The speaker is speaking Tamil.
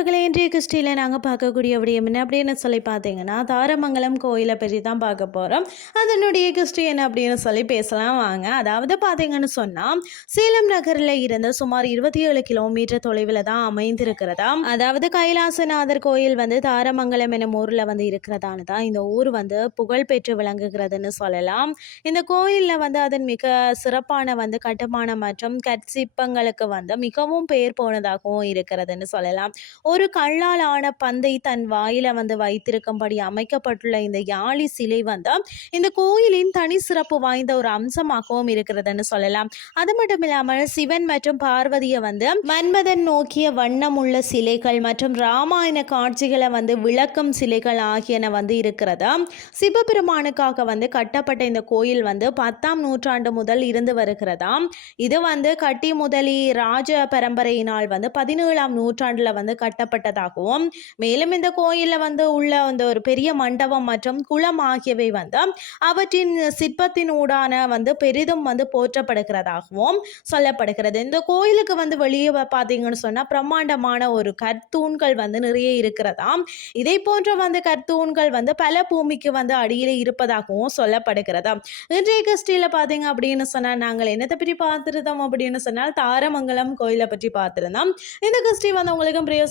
இன்றைய கிறிஸ்டீனில் நாங்கள் பார்க்கக்கூடிய விடயம் என்ன அப்படின்னு சொல்லி பார்த்தீங்கன்னா தாரமங்கலம் கோயிலை பற்றி தான் பார்க்க போகிறோம் அதனுடைய கிருஷ்டி என்ன அப்படின்னு சொல்லி பேசலாம். வாங்க. அதாவது பார்த்தீங்கன்னு சொன்னால் சேலம் நகரில் இருந்து சுமார் இருபத்தி ஏழு கிலோமீட்டர் தொலைவில் தான் அமைந்திருக்கிறதா? அதாவது கைலாசநாதர் கோயில் வந்து தாரமங்கலம் எனும் ஊரில் வந்து இருக்கிறதான தான் இந்த ஊர் வந்து புகழ் பெற்று விளங்குகிறதுன்னு சொல்லலாம். இந்த கோயிலில் வந்து அதன் மிக சிறப்பான வந்து கட்டுமானம் மற்றும் கற்சிப்பங்களுக்கு வந்து மிகவும் பெயர் போனதாகவும் இருக்கிறதுன்னு சொல்லலாம். ஒரு கல்லால் ஆன பந்தை தன் வாயில வந்து வைத்திருக்கும்படி அமைக்கப்பட்டுள்ள இந்த யாழி சிலை வந்து இந்த கோயிலின் தனி சிறப்பு வாய்ந்த ஒரு அம்சமாகவும் இருக்கிறதுன்னு சொல்லலாம். அது மட்டும் இல்லாமல் சிவன் மற்றும் பார்வதியை வந்து மன்மதன் நோக்கிய வண்ணம் உள்ள சிலைகள் மற்றும் ராமாயண காட்சிகளை வந்து விளக்கும் சிலைகள் ஆகியன வந்து இருக்கிறதா. சிவபெருமானுக்காக வந்து கட்டப்பட்ட இந்த கோயில் வந்து பத்தாம் நூற்றாண்டு முதல் இருந்து வருகிறதாம் இது வந்து கட்டி முதலி ராஜ பரம்பரையினால் வந்து பதினேழாம் நூற்றாண்டில் வந்து கட்டப்பட்டதாகவும் மேலும் இந்த கோயிலில் வந்து உள்ள அந்த ஒரு பெரிய மண்டபம் மற்றும் குளம் ஆகியவை வந்து அவற்றின் சிற்பத்தினூடான வந்து பெரிதும் வந்து போற்றப்படுகிறதாகவும் சொல்லப்படுகிறது. இந்த கோயிலுக்கு வந்து வெளியே பார்த்தீங்கன்னு சொன்னால் பிரம்மாண்டமான ஒரு கற்தூண்கள் வந்து நிறைய இருக்கிறதாம் இதை போன்ற வந்து கற்தூண்கள் வந்து பல பூமிக்கு வந்து அடியில் இருப்பதாகவும் சொல்லப்படுகிறது. இன்றைய கிறிஸ்டியில் பார்த்தீங்க அப்படின்னு சொன்னால் நாங்கள் என்னத்தை பற்றி பார்த்துருந்தோம் அப்படின்னு சொன்னால் தாரமங்கலம் கோயிலை பற்றி பார்த்துருந்தோம். இந்த கிறிஸ்டி வந்து உங்களுக்கும்